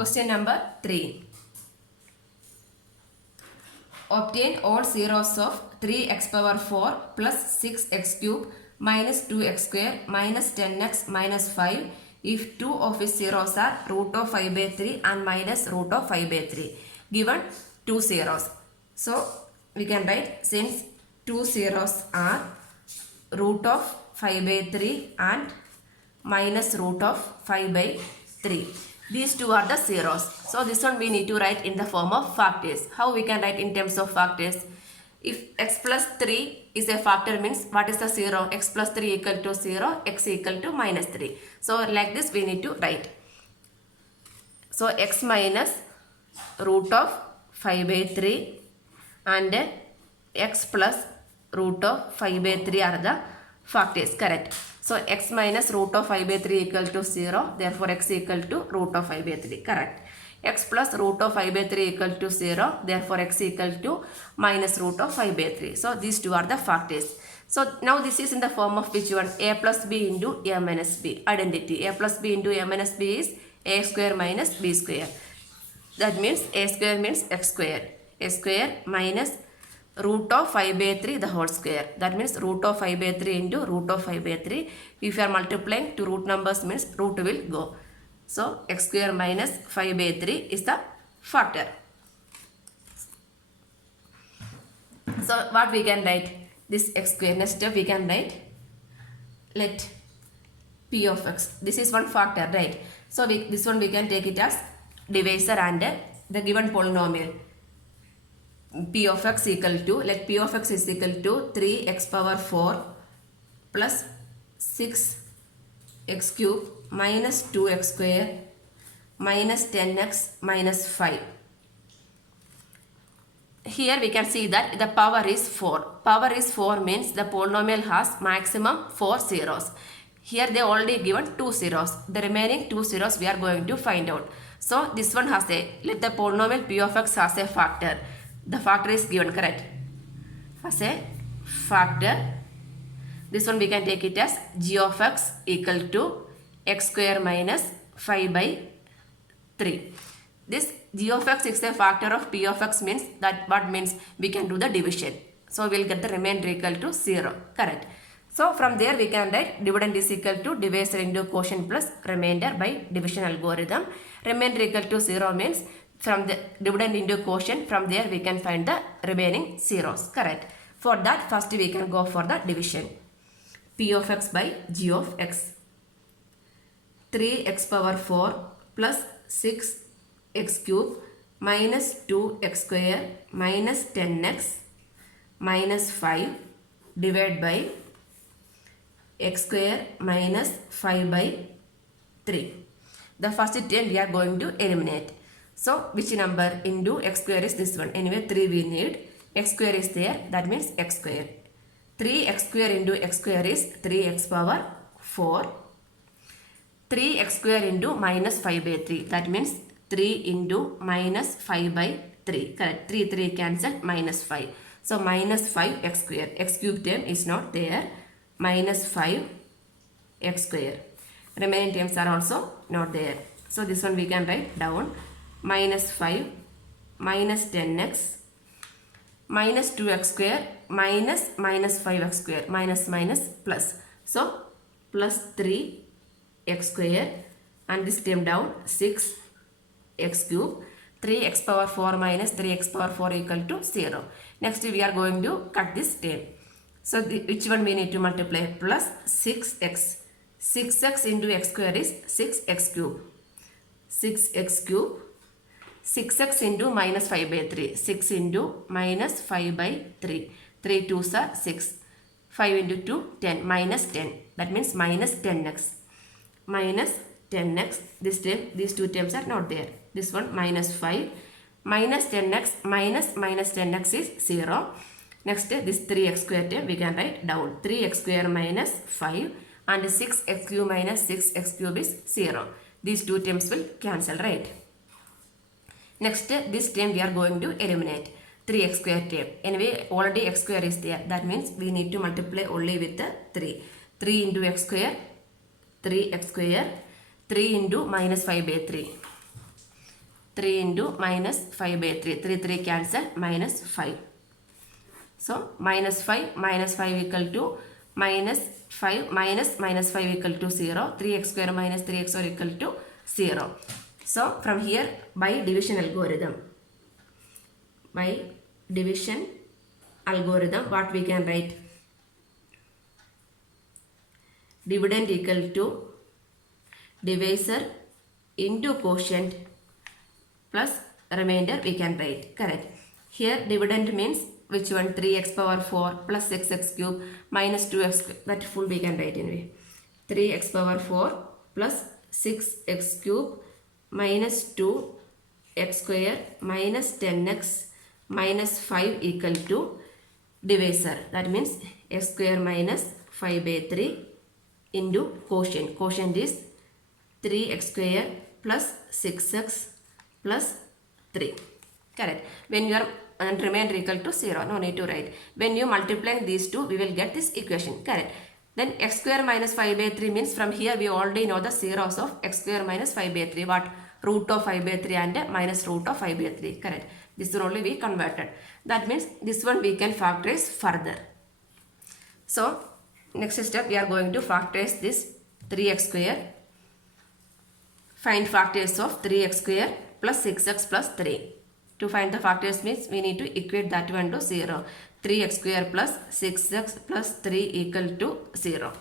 Question number 3. Obtain all zeros of 3x power 4 plus 6x cube minus 2x square minus 10x minus 5 if two of its zeros are root of 5 by 3 and minus root of 5 by 3. Given two zeros. So we can write since two zeros are root of 5 by 3 and minus root of 5 by 3. These two are the zeros. So this one we need to write in the form of factors. How we can write in terms of factors? If x plus 3 is a factor means what is the 0? X plus 3 equal to 0, x equal to minus 3. So like this we need to write. So x minus root of 5 by 3 and x plus root of 5 by 3 are the factors, correct? So x minus root of 5 by 3 equal to 0, therefore x equal to root of 5 by 3, correct? X plus root of 5 by 3 equal to 0, therefore x equal to minus root of 5 by 3. So these two are the factors. So now this is in the form of which one? A plus b into a minus b, identity. A plus b into a minus b is a square minus b square. That means a square means x square. A square minus root of 5 by 3 the whole square. That means root of 5 by 3 into root of 5 by 3. If you are multiplying to root numbers means root will go. So x square minus 5 by 3 is the factor. So what we can write? This x square. Next step we can write, let p of x. This is one factor, right? So this one we can take it as divisor and the given polynomial. P of x equal to, let p of x is equal to 3x power 4 plus 6x cube minus 2x square minus 10x minus 5. Here we can see that the power is 4. Power is 4 means the polynomial has maximum 4 zeros. Here they already given 2 zeros. The remaining 2 zeros we are going to find out. So this one has a, let the polynomial p of x has a factor. The factor is given, correct? As a factor, this one we can take it as g of x equal to x square minus 5 by 3. This g of x is a factor of p of x means that what means we can do the division. So we will get the remainder equal to 0, correct? So from there we can write dividend is equal to divisor into quotient plus remainder by division algorithm. Remainder equal to 0 means from the dividend into quotient, from there we can find the remaining zeros, correct? For that first we can go for the division. P of x by g of x. 3x power 4 plus 6x cube minus 2x square minus 10x minus 5 divided by x square minus 5 by 3. The first term we are going to eliminate. So which number into x square is this one? Anyway 3 we need. X square is there, that means x square. 3x square into x square is 3x power 4. 3x square into minus 5 by 3, that means 3 into minus 5 by 3, correct? 3 cancel, minus 5. So minus 5 x square. X cube term is not there. Minus 5 x square. Remaining terms are also not there. So this one we can write down. Minus 5 minus 10x minus 2x square minus 5x square, minus plus. So plus 3x square and this term down 6x cube. 3x power 4 minus 3x power 4 equal to 0. Next we are going to cut this term. So which one we need to multiply? Plus 6x. 6x into x square is 6x cube. 6x cube. 6x into minus 5 by 3. 6 into minus 5 by 3. 3 2s are 6. 5 into 2, 10. Minus 10. That means minus 10x. Minus 10x. This term, these two terms are not there. This one minus 5. Minus 10x minus 10x is 0. Next this 3x square term we can write down. 3x square minus 5 and 6x cube minus 6x cube is 0. These two terms will cancel, right? Next this term we are going to eliminate. 3x square term. Anyway already x square is there. That means we need to multiply only with the 3. 3 into x square. 3x square. 3 into minus 5 by 3. 3 into minus 5 by 3. 3 3 cancel, minus 5. So minus 5 equal to minus 5 minus 5 equal to 0. 3x square minus 3x square equal to 0. So from here, by division algorithm, what we can write? Dividend equal to divisor into quotient plus remainder we can write. Correct. Here dividend means which one? 3x power 4 plus 6x cube minus 2x, that full we can write anyway. 3x power 4 plus 6x cube minus 2x square minus 10x minus 5 equal to divisor. That means x square minus 5 by 3 into quotient. Quotient is 3x square plus 6x plus 3. Correct. When you are and remainder equal to 0, no need to write. When you multiply these two, we will get this equation. Correct. Then x square minus 5 by 3 means from here we already know the zeros of x square minus 5 by 3. What? Root of 5 by 3 and minus root of 5 by 3. Correct. This one only we converted. That means this one we can factorize further. So next step we are going to factorize this 3x square. Find factors of 3x square plus 6x plus 3. To find the factors means we need to equate that one to 0. 3x square plus 6x plus 3 equal to 0.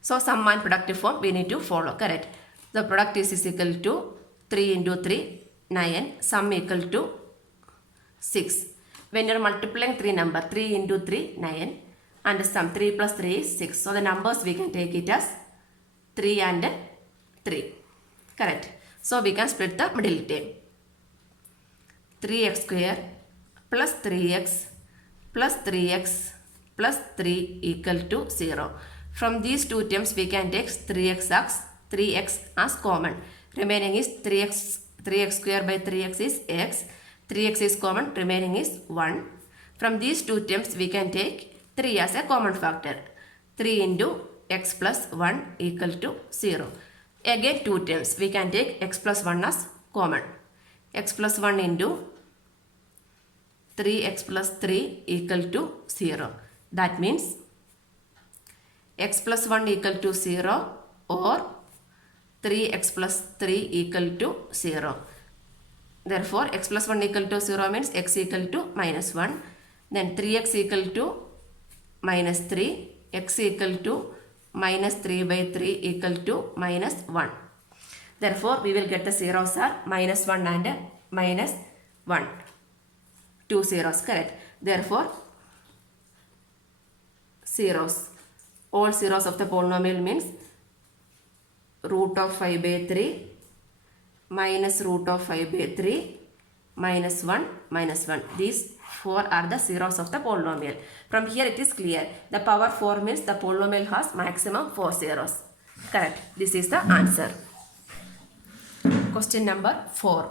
So sum and product form we need to follow. Correct. The product is equal to 3 into 3, 9. Sum equal to 6. When you are multiplying 3 number, 3 into 3, 9. And sum 3 plus 3 is 6. So the numbers we can take it as 3 and 3. Correct. So we can split the middle term. 3x square plus 3x plus 3x plus 3 equal to 0. From these two terms we can take 3x as common. Remaining is 3x square by 3x is x. 3x is common, remaining is 1. From these two terms we can take 3 as a common factor. 3 into x plus 1 equal to 0. Again two terms we can take x plus 1 as common. X plus 1 into 3x plus 3 equal to 0. That means x plus 1 equal to 0 or 3x plus 3 equal to 0. Therefore x plus 1 equal to 0 means x equal to minus 1. Then 3x equal to minus 3. X equal to minus 3 by 3 equal to minus 1. Therefore we will get the zeros are minus 1 and minus 1. 2 zeros. Correct. Therefore zeros. All zeros of the polynomial means root of 5 by 3 minus root of 5 by 3 minus 1 minus 1. These 4 are the zeros of the polynomial. From here it is clear. The power 4 means the polynomial has maximum 4 zeros. Correct. This is the answer. Question number 4.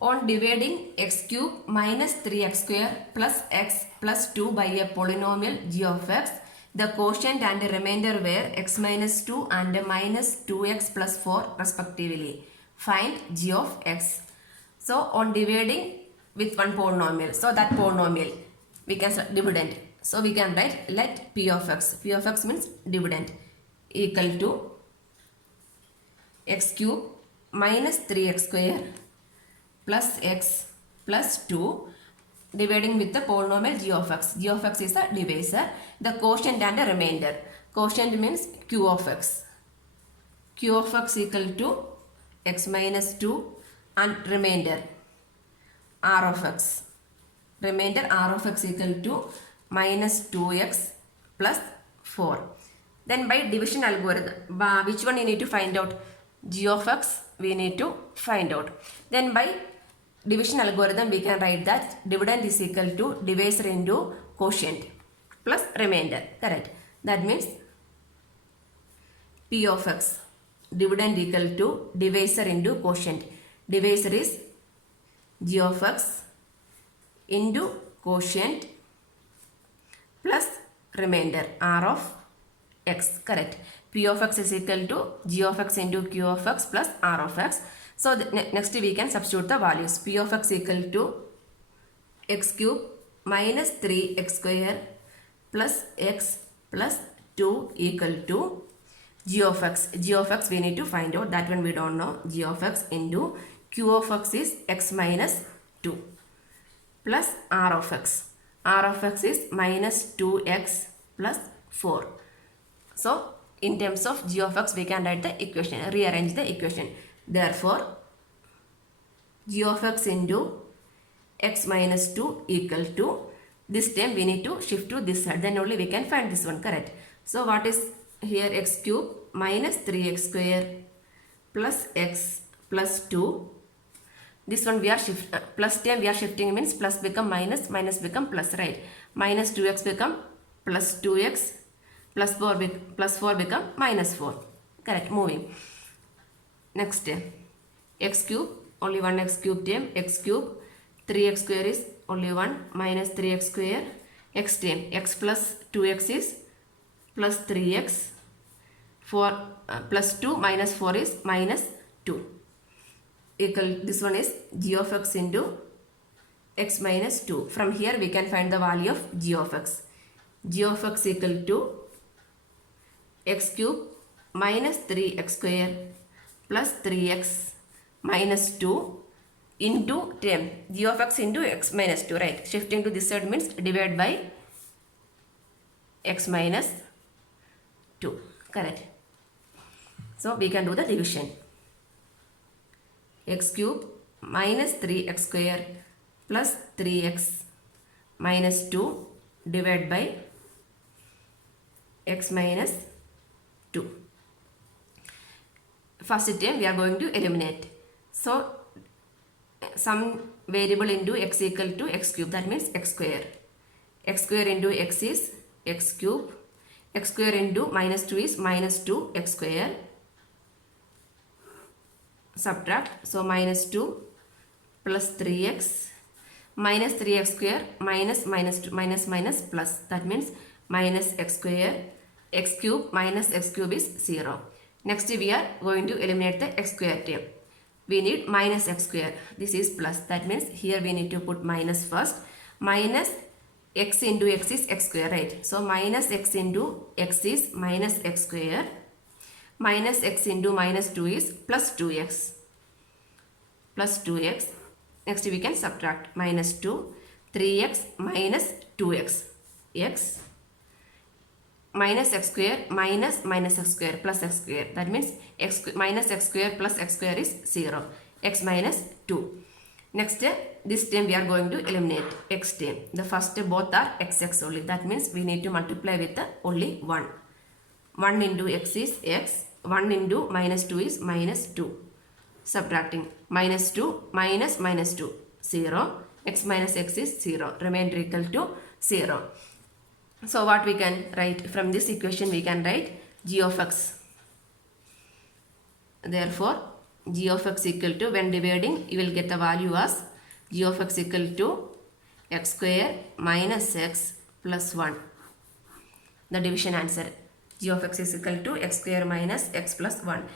On dividing x cube minus 3x square plus x plus 2 by a polynomial g of x, the quotient and the remainder were x minus 2 and minus 2x plus 4 respectively. Find g of x. So on dividing with one polynomial, so that polynomial we can dividend. So we can write let p of x. P of x means dividend equal to x cube minus 3x square plus x plus 2 dividing with the polynomial g of x. G of x is the divisor. The quotient and the remainder. Quotient means q of x. Q of x equal to x minus 2 and remainder r of x. Remainder r of x equal to minus 2x plus 4. Then by division algorithm, which one you need to find out? G of x we need to find out. Then by division algorithm we can write that dividend is equal to divisor into quotient plus remainder. Correct. That means p of x dividend equal to divisor into quotient. Divisor is g of x into quotient plus remainder r of x. Correct. P P of x is equal to g of x into q of x plus r of x. So next we can substitute the values. P of x equal to x cube minus 3x square plus x plus 2 equal to g of x. G of x we need to find out. That one we don't know. G of x into q of x is x minus 2 plus r of x. R of x is minus 2x plus 4. So in terms of g of x we can write the equation, rearrange the equation. Therefore g of x into x minus 2 equal to, this term we need to shift to this side, then only we can find this one, correct. So what is here? X cube minus 3x square plus x plus 2. This one we are plus term we are shifting means plus become minus, minus become plus, right. Minus 2x become plus 2x, plus 4 become minus 4, correct. Moving. Next, x cube, only one x cube term, x cube, 3x square is only 1, minus 3x square, x term, x plus 2x is plus 3x, 4 plus 2 minus 4 is minus 2. Equal, this one is g of x into x minus 2. From here we can find the value of g of x. G of x equal to x cube minus 3x square plus 3x minus 2 into term g of x into x minus 2, right. Shifting to this side means divide by x minus 2, correct. So we can do the division. X cube minus 3x square plus 3x minus 2 divided by x minus 2. First term we are going to eliminate. So some variable into x equal to x cube, that means x square. X square into x is x cube. X square into minus 2 is minus 2x square. Subtract, so minus 2 plus 3x minus 3x square minus 2 minus plus, that means minus x square. X cube minus x cube is 0. Next we are going to eliminate the x square term. We need minus x square. This is plus, that means here we need to put minus first. Minus x into x is x square, right. So minus x into x is minus x square. Minus x into minus 2 is plus 2x. Plus 2x. Next we can subtract minus 2. 3x minus 2x. X minus x square minus x square plus x square. That means x minus x square plus x square is 0. X minus 2. Next, this term we are going to eliminate x term. The first both are x only. That means we need to multiply with only 1. 1 into x is x. 1 into minus 2 is minus 2. Subtracting minus 2 minus 2, 0. X minus x is 0. Remainder equal to 0. So what we can write from this equation, we can write g of x. Therefore g of x equal to, when dividing you will get the value as g of x equal to x square minus x plus 1. The division answer, g of x is equal to x square minus x plus 1.